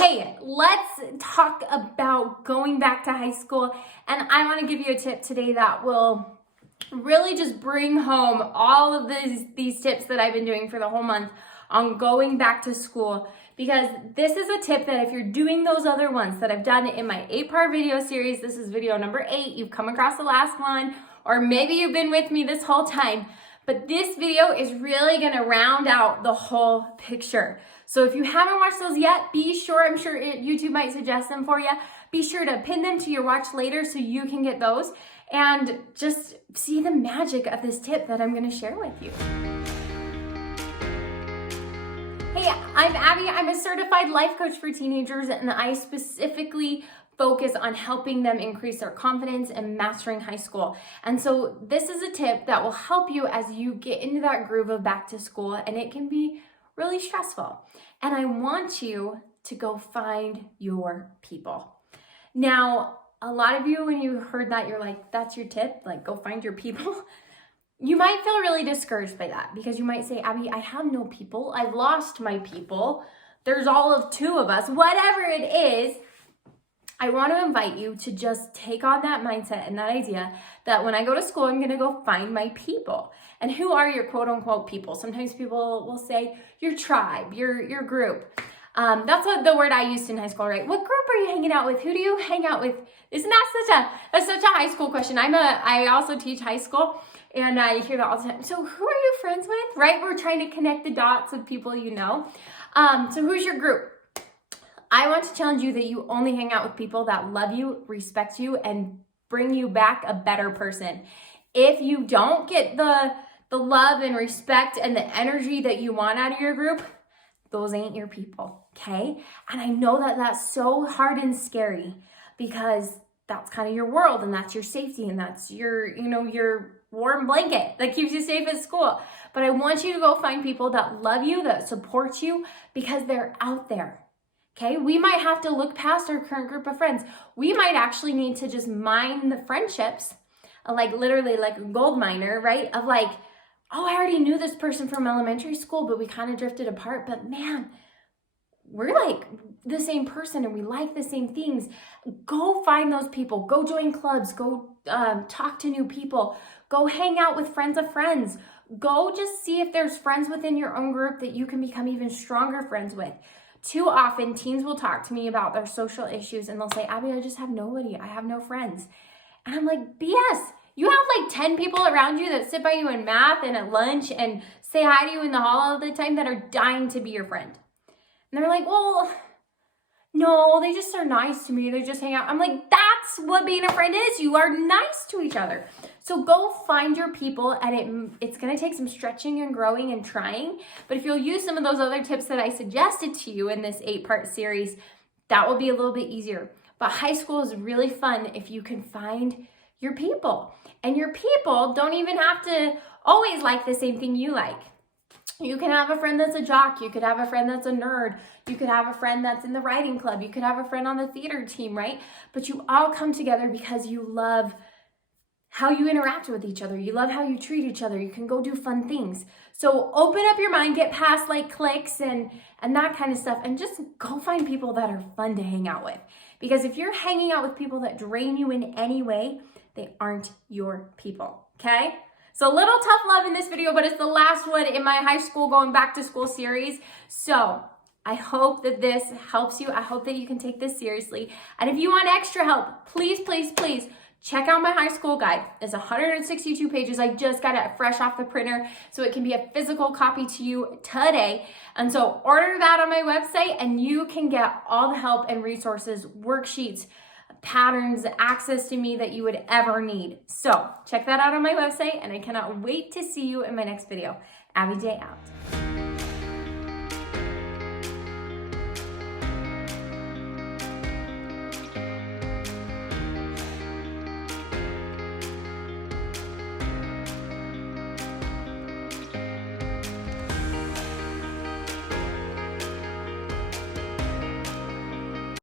Hey, let's talk about going back to high school. And I want to give you a tip today that will really just bring home all of these tips that I've been doing for the whole month on going back to school. Because this is a tip that if you're doing those other ones that I've done in my 8-part video series, this is video number 8, you've come across the last one, or maybe you've been with me this whole time. But this video is really gonna round out the whole picture. So if you haven't watched those yet, be sure, I'm sure YouTube might suggest them for you. Be sure to pin them to your watch later so you can get those and just see the magic of this tip that I'm gonna share with you. Hey, I'm Abby. I'm a certified life coach for teenagers, and I specifically focus on helping them increase their confidence and mastering high school. And so this is a tip that will help you as you get into that groove of back to school, and it can be really stressful. And I want you to go find your people. Now, a lot of you, when you heard that, you're like, that's your tip? Like, go find your people? You might feel really discouraged by that because you might say, Abby, I have no people. I've lost my people. There's all of 2 of us. Whatever it is, I want to invite you to just take on that mindset and that idea that when I go to school, I'm going to go find my people. And who are your quote unquote people? Sometimes people will say your tribe, your group. That's what the word I used in high school, right? What group are you hanging out with? Who do you hang out with? Isn't that such a high school question? I also teach high school, and I hear that all the time. So who are you friends with, right? We're trying to connect the dots of people you know. So who's your group? I want to challenge you that you only hang out with people that love you, respect you, and bring you back a better person. If you don't get the love and respect and the energy that you want out of your group, those ain't your people, okay? And I know that that's so hard and scary because that's kind of your world and that's your safety and that's your warm blanket that keeps you safe at school. But I want you to go find people that love you, that support you, because they're out there. Okay, we might have to look past our current group of friends. We might actually need to just mine the friendships, like literally like a gold miner, right? Of like, oh, I already knew this person from elementary school, but we kind of drifted apart. But man, we're like the same person and we like the same things. Go find those people. Go join clubs. Go talk to new people. Go hang out with friends of friends. Go just see if there's friends within your own group that you can become even stronger friends with. Too often, teens will talk to me about their social issues and they'll say, Abby, I just have nobody. I have no friends. And I'm like, BS. You have like 10 people around you that sit by you in math and at lunch and say hi to you in the hall all the time that are dying to be your friend. And they're like, well, no, they just are nice to me. They just hang out. I'm like, that's what being a friend is. You are nice to each other. So go find your people, and it's going to take some stretching and growing and trying. But if you'll use some of those other tips that I suggested to you in this 8-part series, that will be a little bit easier. But high school is really fun if you can find your people. And your people don't even have to always like the same thing you like. You can have a friend that's a jock. You could have a friend that's a nerd. You could have a friend that's in the writing club. You could have a friend on the theater team, right? But you all come together because you love how you interact with each other. You love how you treat each other. You can go do fun things. So open up your mind, get past like cliques and that kind of stuff, and just go find people that are fun to hang out with. Because if you're hanging out with people that drain you in any way, they aren't your people, okay? So a little tough love in this video, but it's the last one in my high school going back to school series. So I hope that this helps you. I hope that you can take this seriously. And if you want extra help, please, please, please check out my high school guide. It's 162 pages. I just got it fresh off the printer, so it can be a physical copy to you today. And so order that on my website and you can get all the help and resources, worksheets, patterns, access to me that you would ever need. So check that out on my website, and I cannot wait to see you in my next video. Abbi J out.